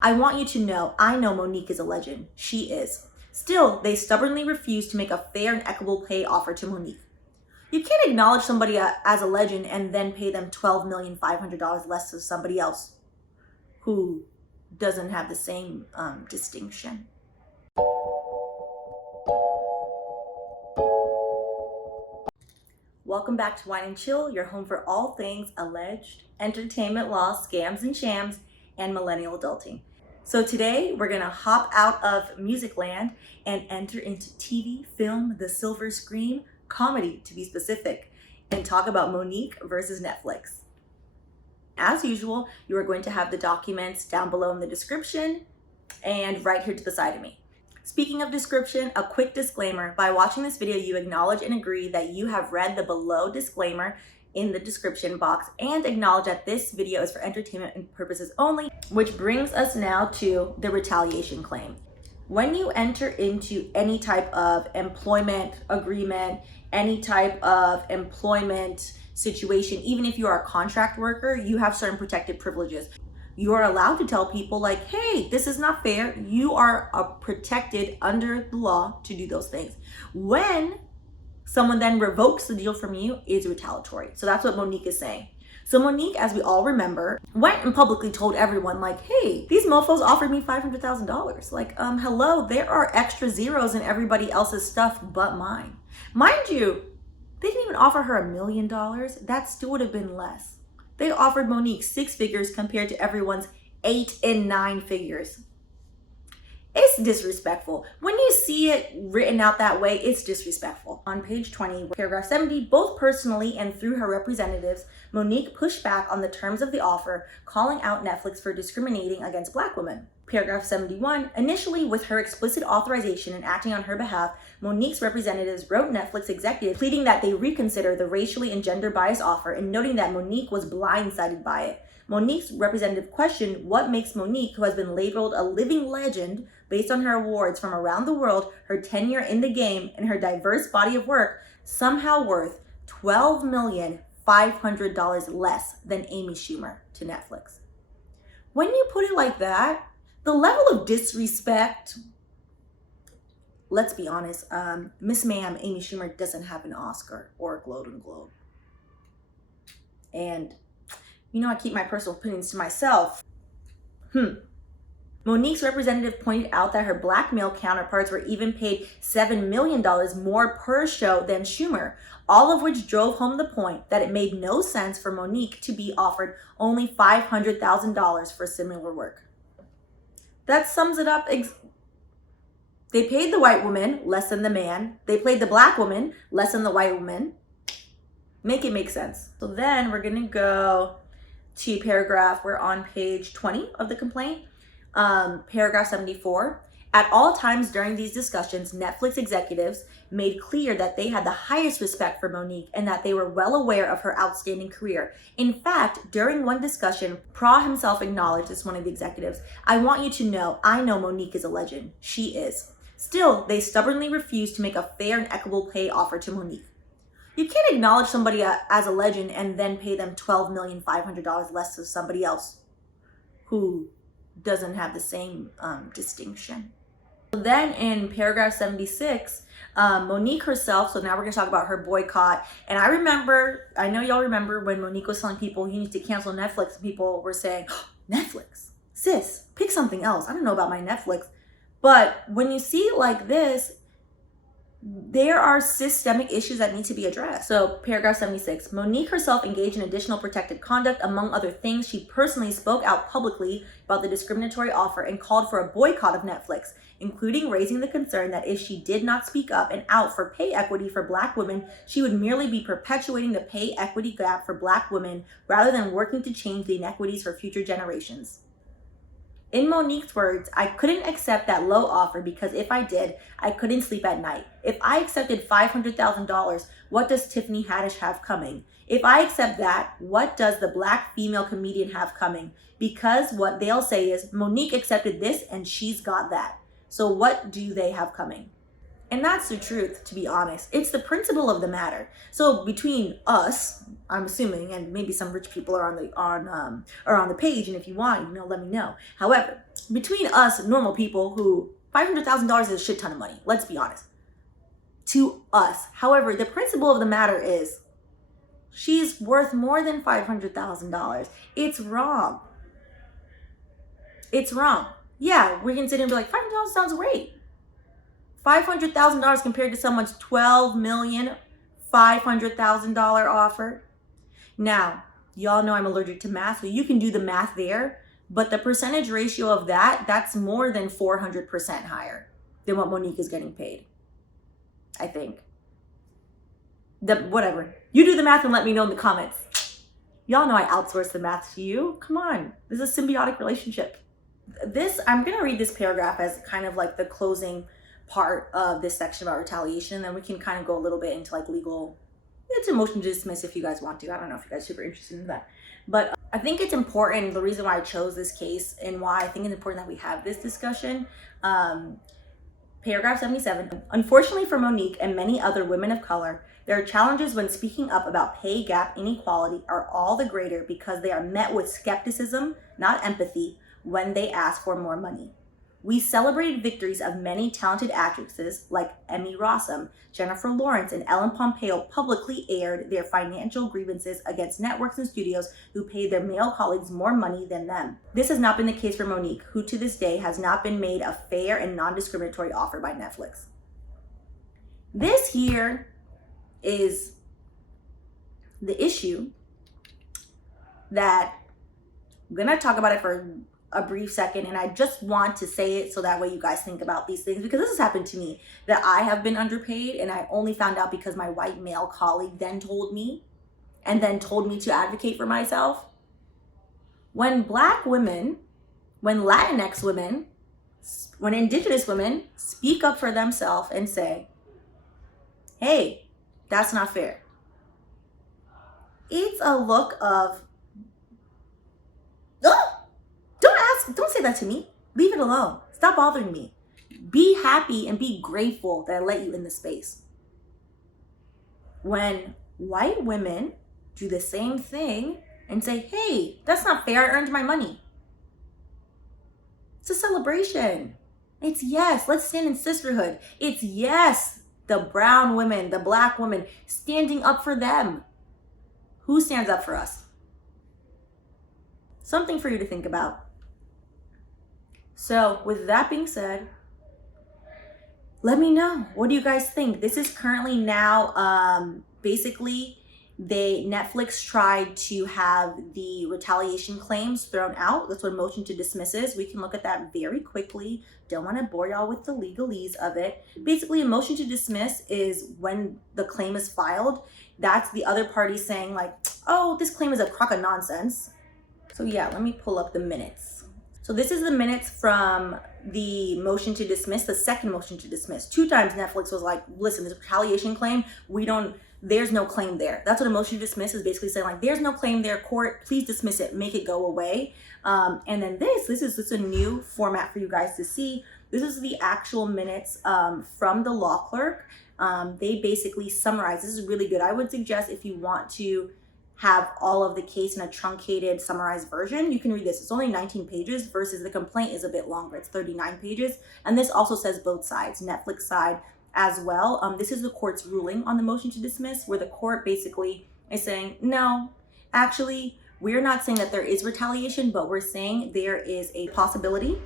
I want you to know, I know Monique is a legend. She is. Still, they stubbornly refuse to make a fair and equitable pay offer to Monique. You can't acknowledge somebody as a legend and then pay them $12,500,000 less to somebody else who doesn't have the same distinction. Welcome back to Wine and Chill, your home for all things alleged entertainment law, scams and shams, and millennial adulting. So today we're gonna hop out of music land and enter into TV, film, the silver screen, comedy to be specific, and talk about Monique versus Netflix. As usual, you are going to have the documents down below in the description and right here to the side of me. Speaking of description, a quick disclaimer. By watching this video, you acknowledge and agree that you have read the below disclaimer in the description box and acknowledge that this video is for entertainment purposes only, which brings us now to the retaliation claim. When you enter into any type of employment agreement, any type of employment situation, even if you are a contract worker, you have certain protected privileges. You are allowed to tell people like, hey, this is not fair. You are protected under the law to do those things. When someone then revokes the deal from you, is retaliatory. So that's what Monique is saying. So Monique, as we all remember, went and publicly told everyone like, hey, these mofos offered me $500,000. Like, hello, there are extra zeros in everybody else's stuff but mine. Mind you, they didn't even offer her $1 million. That still would have been less. They offered Monique 6 figures compared to everyone's 8 and 9 figures. It's disrespectful. When you see it written out that way, it's disrespectful. On page 20, paragraph 70, both personally and through her representatives, Monique pushed back on the terms of the offer, calling out Netflix for discriminating against Black women. Paragraph 71, initially with her explicit authorization and acting on her behalf, Monique's representatives wrote Netflix executives pleading that they reconsider the racially and gender biased offer and noting that Monique was blindsided by it. Monique's representative questioned what makes Monique, who has been labeled a living legend based on her awards from around the world, her tenure in the game, and her diverse body of work, somehow worth $12,500,000 less than Amy Schumer to Netflix. When you put it like that, the level of disrespect, let's be honest, Miss Ma'am Amy Schumer doesn't have an Oscar or a Golden Globe. And you know, I keep my personal opinions to myself. Monique's representative pointed out that her Black male counterparts were even paid $7 million more per show than Schumer, all of which drove home the point that it made no sense for Monique to be offered only $500,000 for similar work. That sums it up. They paid the white woman less than the man. They paid the Black woman less than the white woman. Make it make sense. So then we're gonna go to paragraph, we're on page 20 of the complaint, paragraph 74. At all times during these discussions, Netflix executives made clear that they had the highest respect for Monique and that they were well aware of her outstanding career. In fact, during one discussion, Pra himself acknowledged, as one of the executives, I want you to know, I know Monique is a legend. She is. Still, they stubbornly refuse to make a fair and equitable pay offer to Monique. You can't acknowledge somebody as a legend and then pay them $12,500,000 less to somebody else who doesn't have the same distinction. Then in paragraph 76, Monique herself, so now we're gonna talk about her boycott. And I know y'all remember when Monique was telling people you need to cancel Netflix, and people were saying, oh, Netflix, sis, pick something else. I don't know about my Netflix. But when you see it like this, there are systemic issues that need to be addressed. So paragraph 76, Monique herself engaged in additional protected conduct. Among other things, she personally spoke out publicly about the discriminatory offer and called for a boycott of Netflix, including raising the concern that if she did not speak up and out for pay equity for Black women, she would merely be perpetuating the pay equity gap for Black women rather than working to change the inequities for future generations. In Monique's words, I couldn't accept that low offer because if I did, I couldn't sleep at night. If I accepted $500,000, what does Tiffany Haddish have coming? If I accept that, what does the Black female comedian have coming? Because what they'll say is, Monique accepted this and she's got that. So what do they have coming? And that's the truth, to be honest. It's the principle of the matter. So between us, I'm assuming, and maybe some rich people are on the page, and if you want, let me know. However, between us normal people who $500,000 is a shit ton of money. Let's be honest. To us. However, the principle of the matter is she's worth more than $500,000. It's wrong. It's wrong. Yeah, we can sit here and be like, $500,000 sounds great. $500,000 compared to someone's $12,500,000 offer. Now, y'all know I'm allergic to math, so you can do the math there. But the percentage ratio of that's more than 400% higher than what Monique is getting paid. I think. Whatever. You do the math and let me know in the comments. Y'all know I outsource the math to you. Come on. This is a symbiotic relationship. I'm going to read this paragraph as kind of like the closing part of this section about retaliation. And then we can kind of go a little bit into like legal. It's a motion to dismiss if you guys want to. I don't know if you guys are super interested in that. But I think it's important, the reason why I chose this case and why I think it's important that we have this discussion. Paragraph 77. Unfortunately for Monique and many other women of color, their challenges when speaking up about pay gap inequality are all the greater because they are met with skepticism, not empathy, when they ask for more money. We celebrated victories of many talented actresses like Emmy Rossum, Jennifer Lawrence, and Ellen Pompeo publicly aired their financial grievances against networks and studios who paid their male colleagues more money than them. This has not been the case for Monique, who to this day has not been made a fair and non-discriminatory offer by Netflix. This here is the issue that I'm going to talk about it for a brief second, and I just want to say it so that way you guys think about these things, because this has happened to me, that I have been underpaid, and I only found out because my white male colleague then told me, and then told me to advocate for myself. When Black women, when Latinx women, when Indigenous women speak up for themselves and say, hey, that's not fair, it's a look of, oh, don't say that to me. Leave it alone. Stop bothering me. Be happy and be grateful that I let you in the space. When white women do the same thing and say, hey, that's not fair, I earned my money. It's a celebration. It's yes, let's stand in sisterhood. It's yes, the brown women, the Black women, standing up for them. Who stands up for us? Something for you to think about. So with that being said, let me know. What do you guys think? This is currently now, basically, Netflix tried to have the retaliation claims thrown out. That's what motion to dismiss is. We can look at that very quickly. Don't want to bore y'all with the legalese of it. Basically, a motion to dismiss is when the claim is filed. That's the other party saying like, oh, this claim is a crock of nonsense. So yeah, let me pull up the minutes. So this is the minutes from the motion to dismiss, the second motion to dismiss. 2 times Netflix was like, listen, this retaliation claim, there's no claim there. That's what a motion to dismiss is basically saying, like, there's no claim there, court, please dismiss it, make it go away. And then this is a new format for you guys to see. This is the actual minutes from the law clerk. They basically summarize. This is really good. I would suggest if you want to have all of the case in a truncated, summarized version, you can read this. It's only 19 pages versus the complaint is a bit longer. It's 39 pages. And this also says both sides, Netflix side as well. This is the court's ruling on the motion to dismiss, where the court basically is saying, no, actually, we're not saying that there is retaliation, but we're saying there is a possibility.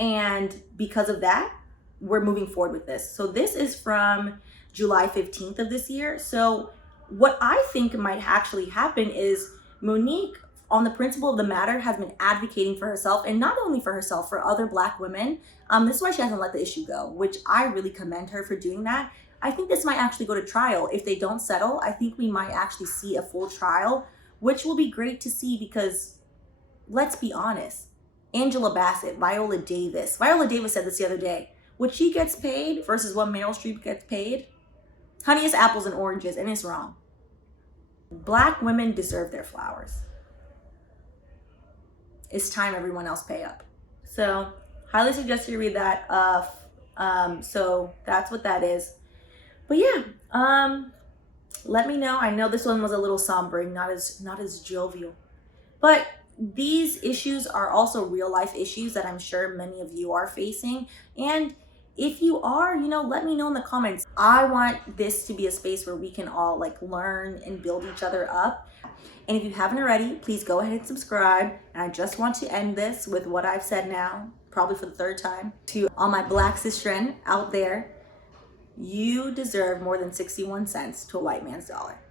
And because of that, we're moving forward with this. So this is from July 15th of this year. So what I think might actually happen is Monique, on the principle of the matter, has been advocating for herself, and not only for herself, for other Black women. This is why she hasn't let the issue go, which I really commend her for doing that. I think this might actually go to trial. If they don't settle, I think we might actually see a full trial, which will be great to see because, let's be honest, Angela Bassett, Viola Davis said this the other day, what she gets paid versus what Meryl Streep gets paid, honey, it's apples and oranges, and it's wrong. Black women deserve their flowers. It's time everyone else pay up. So highly suggest you read that. So that's what that is. But yeah, let me know. I know this one was a little sombering, not as jovial. But these issues are also real life issues that I'm sure many of you are facing. And if you are, let me know in the comments. I want this to be a space where we can all like learn and build each other up. And if you haven't already, please go ahead and subscribe. And I just want to end this with what I've said now, probably for the third time, to all my black cis friend out there. You deserve more than 61 cents to a white man's dollar.